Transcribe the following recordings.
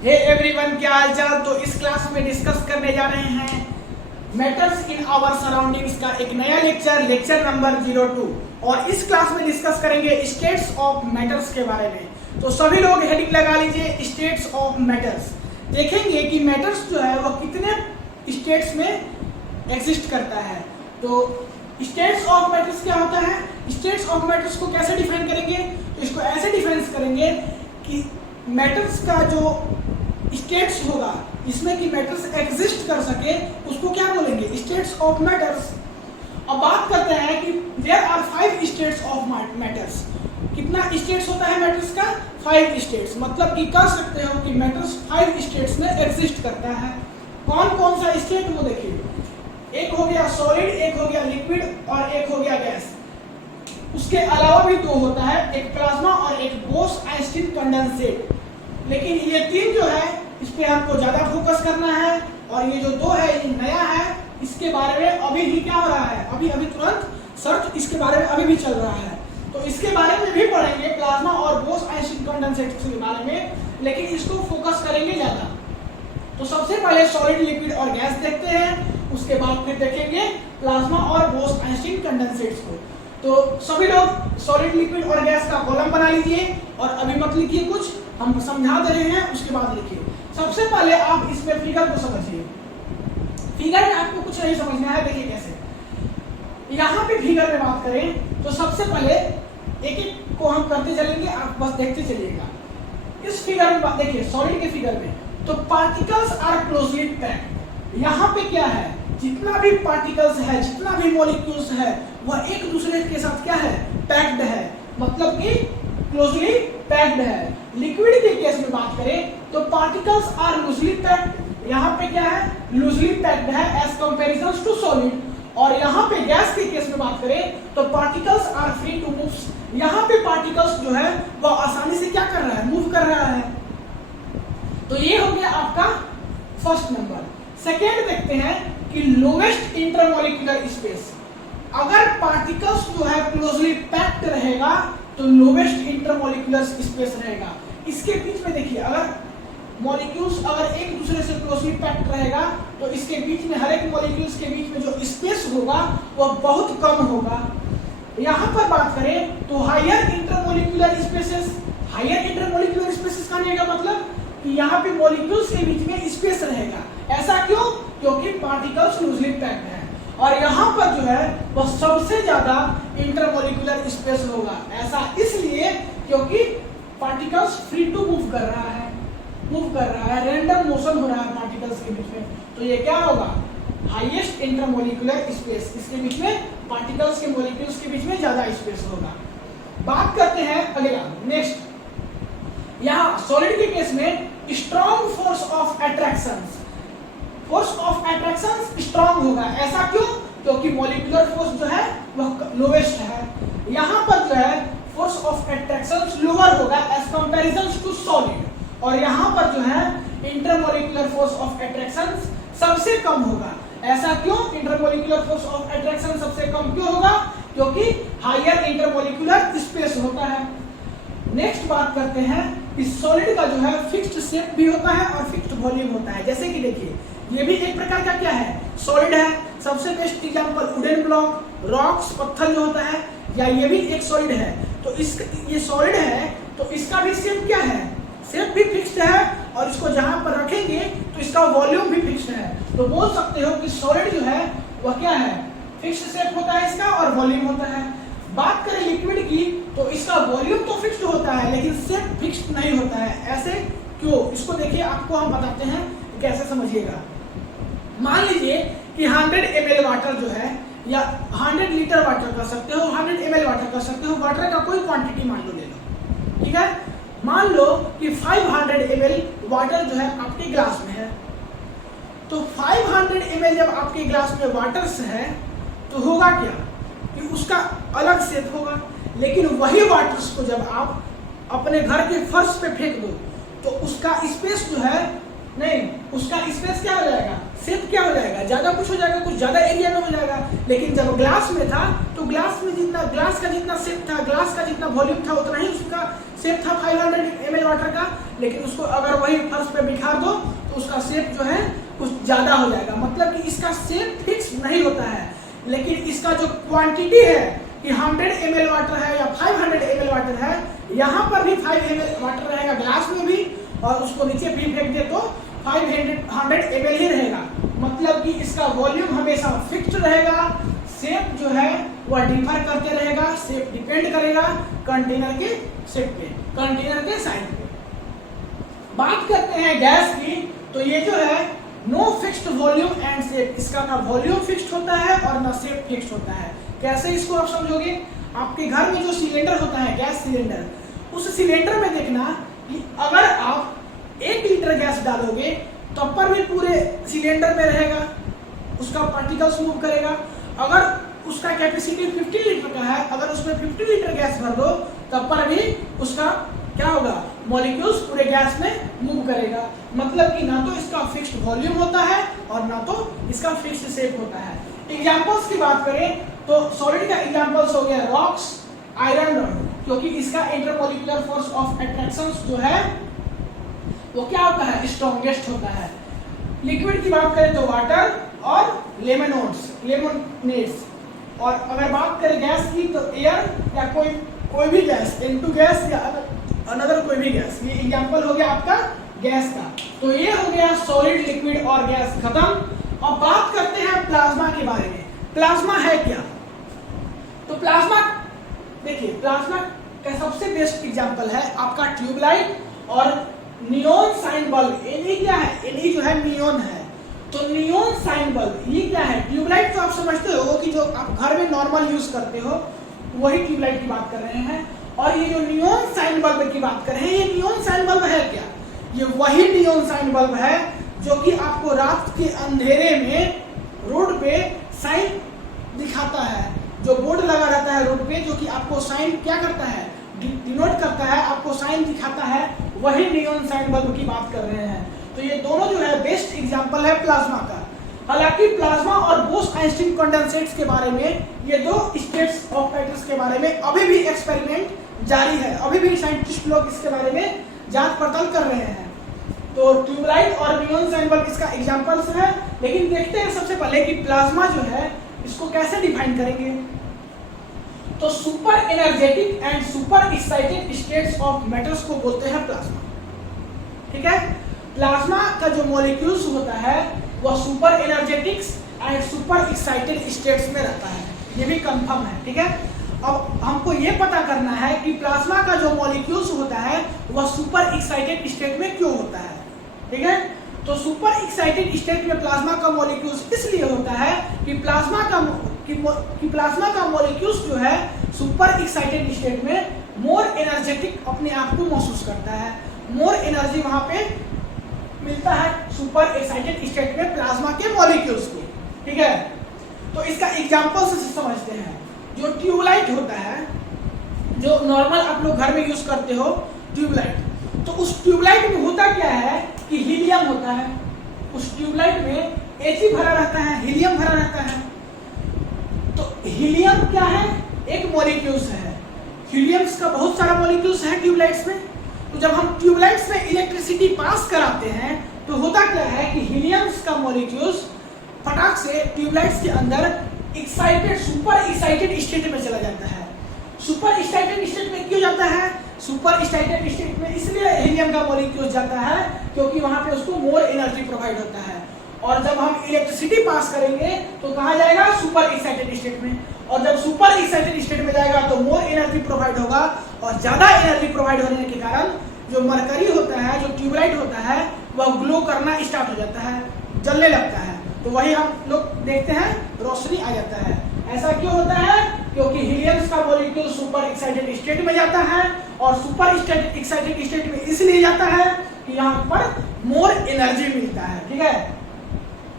Hey everyone, क्या हाल चाल। तो इस क्लास में डिस्कस करने जा रहे हैं मैटर्स इन आवर सराउंडिंग्स का एक नया लेक्चर नंबर 02। और इस क्लास में डिस्कस करेंगे स्टेट्स ऑफ मैटर्स के बारे में। तो सभी लोग हेडिंग लगा लीजिए, स्टेट्स ऑफ मैटर्स। देखेंगे कि मैटर्स जो है वह कितने स्टेट्स में एग्जिस्ट करता है। तो स्टेट्स ऑफ मैटर्स क्या होता है, स्टेट्स ऑफ मैटर्स को कैसे डिफाइन करेंगे, तो इसको ऐसे डिफाइन करेंगे कि मैटर्स का जो स्टेट्स होगा इसमें कि मैटर्स एग्जिस्ट कर सके उसको क्या बोलेंगे, स्टेट्स ऑफ मैटर्स। अब बात करते हैं कि there are 5 states of matters. कितना स्टेट्स होता है मैटर्स का, 5 स्टेट्स। मतलब कि कह सकते हो कि मैटर्स 5 स्टेट्स में एग्जिस्ट करता है। कौन कौन सा स्टेट वो देखिए, एक हो गया सॉलिड, एक हो गया लिक्विड और एक हो गया गैस। उसके अलावा भी दो होता है, एक प्लाज्मा और एक बोस-आइंस्टीन कंडेंसेट। लेकिन ये तीन जो है इस पे हमको ज्यादा फोकस करना है। और ये जो दो है ये नया है, इसके बारे में अभी ही क्या हो रहा है, अभी तुरंत सर्च इसके बारे में अभी भी चल रहा है। तो इसके बारे में भी पढ़ेंगे, प्लाज्मा और बोस-आइंस्टीन कंडेंसेट के बारे में, लेकिन इसको फोकस करेंगे ज्यादा। तो सबसे पहले सॉलिड, लिक्विड और गैस देखते हैं, उसके बाद फिर देखेंगे प्लाज्मा और बोस-आइंस्टीन कंडेंसेट्स को। तो सभी लोग सॉलिड, लिक्विड और गैस का कॉलम बना लीजिए और अभी मत लिखिए, कुछ हम समझा दे रहे हैं उसके बाद लिखिए। सबसे पहले आप इसमें फिगर को समझिए। फिगर में आपको कुछ नहीं समझना है, देखिए कैसे। यहाँ पे फिगर में बात करें तो सबसे पहले एक एक को हम करते चलेंगे, आप बस देखते चलिएगा। इस फिगर में देखिए, सॉलिड के फिगर में तो पार्टिकल्स आर क्लोजली पैक्ड। यहाँ पे क्या है, जितना भी पार्टिकल्स है, जितना भी मॉलिक्यूल्स है वह एक दूसरे के साथ क्या है, पैक्ड है, मतलब कि क्लोजली पैक्ड है। लिक्विड के केस में बात करें तो पार्टिकल्स आर लूजली पैक्ड। यहाँ पे क्या है, लूजली पैक्ड है एज कंपैरिजन टू सॉलिड। और यहाँ पे गैस के केस में बात करें तो particles are free to move. यहाँ पे पार्टिकल्स जो है वह आसानी से क्या कर रहा है, मूव कर रहा है। तो ये हो गया आपका फर्स्ट नंबर। सेकेंड देखते हैं कि लोवेस्ट इंटरमॉलिक्यूलर स्पेस। अगर पार्टिकल्स जो है क्लोजली पैक्ड रहेगा तो लोवेस्ट इंटरमॉलिक्यूलर स्पेस रहेगा। इसके बीच में देखिए, अगर मॉलिक्यूल्स अगर एक दूसरे से क्लोजली पैक्ड रहेगा तो इसके बीच में, हर एक मॉलिक्यूल्स के बीच में जो स्पेस होगा वह बहुत कम होगा। यहाँ पर बात करें तो higher intermolecular spaces, higher intermolecular spaces का का मतलब कि यहाँ पे मॉलिक्यूल्स के बीच में स्पेस रहेगा। ऐसा क्यों, क्योंकि पार्टिकल्स लूजली पैक्ड है। और यहाँ पर जो है वह सबसे ज्यादा इंटरमॉलिक्यूलर स्पेस होगा। ऐसा इसलिए क्योंकि पार्टिकल्स फ्री टू मूव कर रहा है, रैंडम मोशन हो रहा है पार्टिकल्स के बीच में। तो ये क्या होगा, हाईएस्ट इंटरमॉलिक्यूलर स्पेस। इसके बीच में पार्टिकल्स के मॉलिक्यूल्स के बीच में ज्यादा स्पेस होगा। बात करते हैं अगला, नेक्स्ट। यहाँ सॉलिड के केस में strong force of attraction, force of attraction strong होगा। ऐसा क्यों, क्योंकि मॉलिक्यूलर फोर्स जो है वह लोवेस्ट है। यहाँ पर जो है फोर्स ऑफ अट्रैक्शन लोअर होगा एज कंपैरिजन टू सॉलिड। और यहाँ पर जो है इंटरमॉलिक्यूलर फोर्स ऑफ अट्रैक्शन सबसे कम होगा। ऐसा क्यों, इंटरमॉलिक्यूलर फोर्स ऑफ अट्रैक्शन सबसे कम क्यों होगा, क्योंकि हायर इंटरमॉलिक्यूलर स्पेस होता है। नेक्स्ट बात करते हैं कि सॉलिड का जो है फिक्स्ड शेप भी होता है और फिक्स्ड वॉल्यूम होता है। जैसे कि देखिए, ये भी एक प्रकार का क्या है, सॉलिड है। सबसे best example wooden block, rocks, पत्थर जो होता है, या ये भी एक सॉलिड है। तो ये सॉलिड है तो इसका भी शेप क्या है, शेप भी फिक्स्ड है। और इसको जहां पर रखेंगे तो इसका वॉल्यूम भी फिक्स्ड है। तो बोल सकते हो कि सॉलिड जो है वह क्या है, फिक्स्ड शेप होता है इसका और वॉल्यूम होता है। बात करें लिक्विड की तो इसका वॉल्यूम तो फिक्स्ड होता है लेकिन शेप फिक्स्ड नहीं होता है। ऐसे क्यों, इसको देखिए, आपको हम बताते हैं कैसे समझिएगा। मान लीजिए कि 100 ml वाटर जो है, या 100 लीटर वाटर कर सकते हो, 100 ml वाटर कर सकते हो, वाटर का कोई क्वांटिटी मान लो, ले लो, ठीक है। मान लो कि 500 ml वाटर जो है आपके ग्लास में है। तो 500 ml जब आपके ग्लास में वाटर से है तो होगा क्या कि उसका अलग शेप होगा। लेकिन वही वाटर को जब आप अपने घर के फर्श पे फेंक दो तो उसका स्पेस जो है, नहीं, उसका स्पेस क्या हो जाएगा, शेप क्या हो जाएगा, ज्यादा कुछ हो जाएगा, कुछ ज्यादा एरिया में हो जाएगा। लेकिन जब ग्लास में था तो ग्लास में जितना, ग्लास का जितना शेप था, ग्लास का जितना वॉल्यूम था उतना ही उसका शेप था 500 ml वाटर का। लेकिन उसको अगर वही फर्श पे बिखा दो तो उसका शेप जो है कुछ ज़्यादा हो जाएगा। मतलब कि इसका शेप फिक्स नहीं होता है, लेकिन इसका जो क्वांटिटी है कि 100 ml वाटर है या 500 ml वाटर है, यहाँ पर भी 5 ml वाटर रहेगा ग्लास में भी, और उसको नीचे भी फेंक दे तो 500 ml ही रहेगा। मतलब कि इसका वॉल्यूम हमेशा फिक्स्ड रहेगा, शेप जो है वह डिफर करते रहेगा, शेप डिपेंड करेगा कंटेनर के शेप पे, कंटेनर के साइज पे। बात करते हैं गैस की, तो ये जो है no fixed volume and shape, इसका ना वॉल्यूम फिक्स्ड होता है और ना शेप फिक्स्ड होता है। कैसे इसको आप समझोगे? आपके घर में जो सिलेंडर होता है, गैस सिलेंडर, उस सिलेंडर में देखना कि अगर आप 1 लीटर गैस डालोगे तब पर भी पूरे सिलेंडर में रहेगा, उसका पार्टिकल्स मूव करेगा। अगर उसका कैपेसिटी 50 लीटर का है, अगर उसमें 50 लीटर गैस भर दो तब पर भी उसका क्या होगा, मॉलिक्यूल्स पूरे गैस में मूव करेगा। मतलब कि ना तो इसका फिक्स्ड वॉल्यूम होता है और ना तो इसका फिक्स्ड शेप होता है। एग्जांपल्स की बात करें तो सॉलिड का एग्जांपल्स हो गया रॉक्स, आयरन रॉड, क्योंकि इसका इंटरमॉलिक्यूलर फोर्स ऑफ अट्रैक्शन जो है वो क्या होता है, स्ट्रॉन्गेस्ट होता है। लिक्विड की बात करें तो वाटर और लेमोनेड्स। और अगर बात करें गैस की तो एयर या कोई भी गैस, N2 गैस या अनदर कोई भी गैस, ये एग्जांपल हो गया आपका गैस का। तो ये हो गया सॉलिड, लिक्विड और गैस खत्म। अब बात करते हैं प्लाज्मा के बारे में। प्लाज्मा है क्या? तो प्लाज्मा देखिए, प्लाज्मा का सबसे बेस्ट एग्जांपल है आपका ट्यूबलाइट और नियॉन साइन बल्ब। ये क्या है? ये जो है नियॉन है। तो नियॉन साइन बल्ब ये क्या है? ट्यूबलाइट तो आप समझते हो कि जो आप घर में नॉर्मल यूज करते हो वही ट्यूबलाइट की बात कर रहे हैं। और ये जो नियॉन साइन बल्ब की बात कर रहे हैं, ये नियॉन साइन बल्ब है क्या? ये वही नियॉन साइन बल्ब है जो कि आपको रात के अंधेरे में रोड पे साइन दिखाता है। जो बोर्ड लगा रहता है रोड पे, जो कि आपको साइन क्या करता है, डिनोट करता है, आपको साइन दिखाता है, वही नियॉन साइन बल्ब की बात कर रहे हैं। तो ये दोनों जो है बेस्ट एग्जांपल है प्लाज्मा का। हालांकि प्लाज्मा और बोस-आइंस्टीन कंडेंसेट्स के बारे में, ये दो स्टेट्स ऑफ मैटर्स के बारे में अभी भी एक्सपेरिमेंट जारी है, अभी भी साइंटिस्ट लोग इसके बारे में जांच पड़ताल कर रहे हैं। तो ट्यूबलाइट और नियॉन साइन बल्ब इसका एग्जांपल्स है। लेकिन देखते हैं सबसे पहले कि प्लाज्मा जो है इसको कैसे डिफाइन करेंगे। तो super energetic and super excited states of matters को बोलते हैं प्लाज्मा। ठीक है, प्लाज्मा का जो मॉलिक्यूल्स होता है वह super energetics and super excited states में रहता है, ये भी कंफर्म है। ठीक है, अब हमको ये पता करना है कि प्लाज्मा का जो मॉलिक्यूल्स होता है वह सुपर एक्साइटेड स्टेट में क्यों होता है। ठीक है, तो सुपर एक्साइटेड स्टेट में प्लाज्मा का मॉलिक्यूल्स इसलिए होता है कि प्लाज्मा का मॉलिक्यूल्स जो है सुपर एक्साइटेड स्टेट में मोर एनर्जेटिक अपने आप को महसूस करता है, मोर एनर्जी वहां पे मिलता है सुपर एक्साइटेड स्टेट में प्लाज्मा के मॉलिक्यूल्स को। ठीक है, तो इसका एग्जांपल से समझते हैं। जो ट्यूबलाइट होता है, जो नॉर्मल आप लोग घर में यूज करते हो ट्यूबलाइट, तो उस ट्यूबलाइट में होता क्या है कि हीलियम होता है। उस ट्यूबलाइट में He भरा रहता है, हीलियम भरा रहता है। तो हीलियम क्या है? एक मॉलिक्यूल्स है। हीलियम्स का बहुत सारा मॉलिक्यूल्स है ट्यूबलाइट्स में। तो जब हम ट्यूबलाइट्स में इलेक्ट्रिसिटी पास कराते हैं तो होता क्या है कि हीलियम्स का मॉलिक्यूल्स फटाक से ट्यूबलाइट्स के अंदर एक्साइटेड, सुपर एक्साइटेड स्टेट में चला जाता है। सुपर एक्साइटेड स्टेट में क्यों जाता है? सुपर एक्साइटेड स्टेट में इसलिए हीलियम का मॉलिक्यूल जाता है क्योंकि वहां पे उसको मोर एनर्जी प्रोवाइड होता है। और जब हम इलेक्ट्रिसिटी पास करेंगे तो कहाँ जाएगा? सुपर एक्साइटेड स्टेट में। और जब सुपर एक्साइटेड स्टेट में जाएगा तो मोर एनर्जी प्रोवाइड होगा, और ज्यादा एनर्जी प्रोवाइड होने के कारण जो मरकरी होता है, जो ट्यूबलाइट होता है, वह ग्लो करना स्टार्ट हो जाता है, जलने लगता है। तो वही हम लोग देखते हैं, रोशनी आ जाता है। ऐसा क्यों होता है? क्योंकि हीलियम्स का मॉलिक्यूल सुपर एक्साइटेड स्टेट में जाता है, और सुपर एक्साइटेड स्टेट में इसलिए जाता है कि यहाँ पर मोर एनर्जी मिलता है। ठीक है,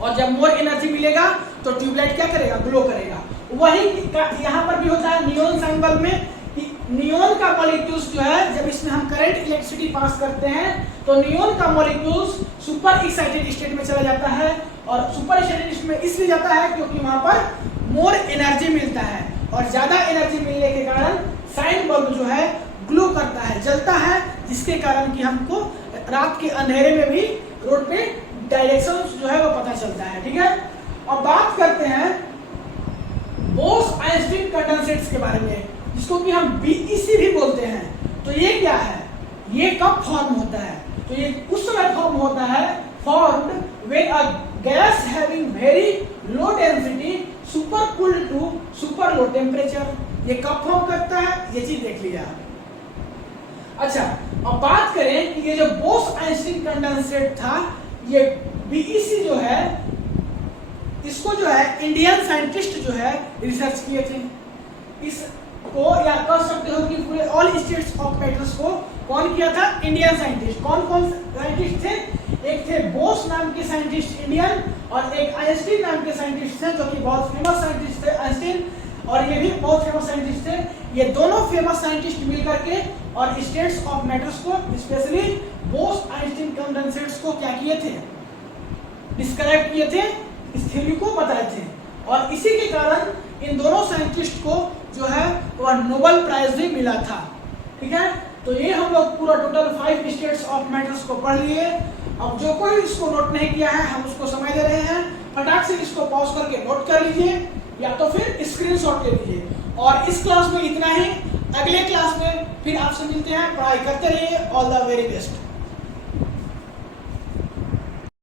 और जब मोर एनर्जी मिलेगा तो ट्यूबलाइट क्या करेगा? ग्लो करेगा। वही यहाँ पर भी होता है नियॉन साइन बल्ब में। नियॉन का मॉलिक्यूल्स जो है, जब इसमें हम करंट इलेक्ट्रिसिटी पास करते हैं तो नियॉन का मॉलिक्यूल्स सुपर एक्साइटेड स्टेट में चला जाता है। और सुपर एक्साइटेड स्टेट में इसलिए जाता है क्योंकि वहां पर मोर एनर्जी मिलता है, और ज्यादा एनर्जी मिलने के कारण साइन बल्ब जो है ग्लो करता है, जलता है, जिसके कारण कि हमको रात के अंधेरे में भी रोड पे डायरेक्शन जो है वो पता चलता है। ठीक है, अब बात करते हैं बोस-आइंस्टीन कंडेंसेट्स के बारे में, जिसको कि हम बीईसी भी बोलते हैं। तो ये क्या है, ये कब फॉर्म होता है? तो ये उस समय फॉर्म होता है formed when a gas having very low density super cooled to super low temperature. ये कब फॉर्म करता है, ये चीज देख लीजिए आप। अच्छा, अब बात करें कि ये जो बोस-आइंस्टीन कंडेंसेट था, ये बीईसी जो है, इसको जो है इंडियन साइंटिस्ट जो है रिसर्च किए थे। इसको या कह सकते हो कि पूरे ऑल स्टेट्स ऑफ मैटर्स को कौन किया था? Indian scientist. कौन कौन साइंटिस्ट थे? एक थे बोस नाम के साइंटिस्ट इंडियन, और एक आइंस्टीन नाम के साइंटिस्ट थे, जो कि बहुत फेमस साइंटिस्ट थे आइंस्टीन, और ये भी बहुत फेमस साइंटिस्ट थे। ये दोनों फेमस साइंटिस्ट मिलकर के और स्टेट्स ऑफ मैटर्स को, स्पेशली बोस-आइंस्टीन कंडेंसेट्स को क्या किए थे? डिस्क्राइब किए थे, इस थ्योरी को बताए थे। और इसी के कारण इन दोनों साइंटिस्ट को जो है वह नोबेल प्राइज भी मिला था। ठीक है, तो ये हम लोग पूरा टोटल 5 स्टेट्स ऑफ मैटर्स को पढ़ लिए। अब जो कोई इसको नोट नहीं किया है, हम उसको समझ दे रहे हैं, फटाक से इसको पॉज करके नोट कर लीजिए या तो फिर स्क्रीनशॉट ले लीजिए। और इस क्लास में इतना ही, अगले क्लास में फिर आपसे मिलते हैं। पढ़ाई करते रहिए। All the very best.